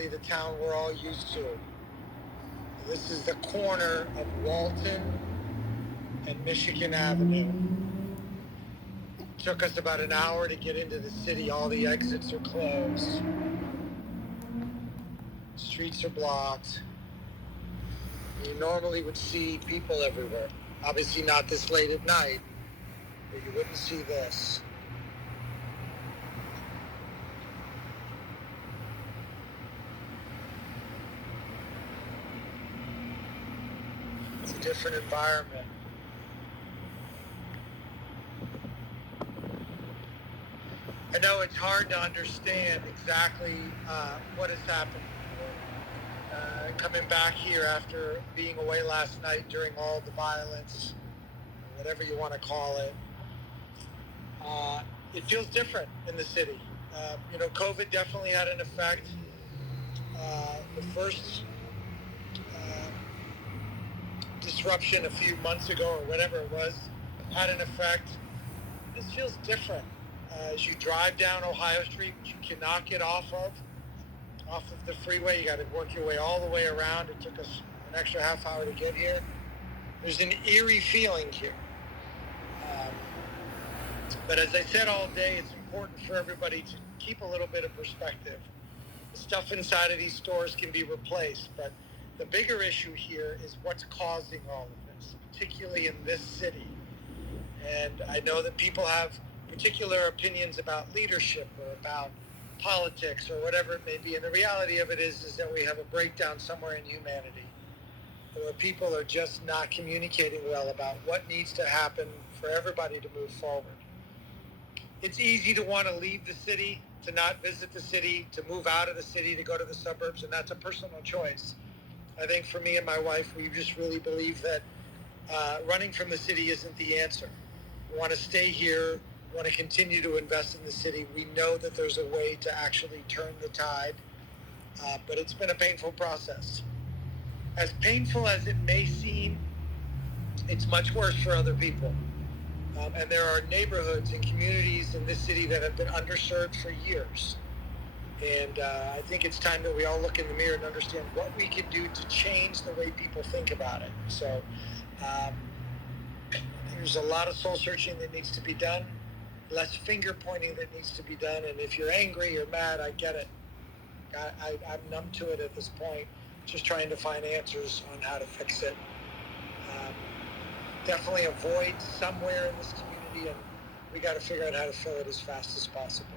obviously the town we're all used to. This is the corner of Walton and Michigan Avenue. It took us about an hour to get into the city. All the exits are closed. Streets are blocked. You normally would see people everywhere. Obviously not this late at night, but you wouldn't see this. It's a different environment. I know it's hard to understand exactly what has happened. Coming back here after being away last night during all the violence, whatever you want to call it, it feels different in the city. COVID definitely had an effect. The first disruption a few months ago or whatever it was had an effect. This feels different. As you drive down Ohio Street, which you cannot get off of the freeway, you got to work your way all the way around. It took us an extra half hour to get here. There's an eerie feeling here. But as I said all day, it's important for everybody to keep a little bit of perspective. The stuff inside of these stores can be replaced, but the bigger issue here is what's causing all of this, particularly in this city. And I know that people have particular opinions about leadership or about politics or whatever it may be. And the reality of it is that we have a breakdown somewhere in humanity where people are just not communicating well about what needs to happen for everybody to move forward. It's easy to want to leave the city, to not visit the city, to move out of the city, to go to the suburbs, and that's a personal choice. I think for me and my wife, we just really believe that running from the city isn't the answer. We want to stay here, we want to continue to invest in the city. We know that there's a way to actually turn the tide, but it's been a painful process. As painful as it may seem, it's much worse for other people. And there are neighborhoods and communities in this city that have been underserved for years. And I think it's time that we all look in the mirror and understand what we can do to change the way people think about it. So there's a lot of soul searching that needs to be done, less finger pointing that needs to be done. And if you're angry or mad, I get it. I'm numb to it at this point, just trying to find answers on how to fix it. Definitely a void somewhere in this community, and we got to figure out how to fill it as fast as possible.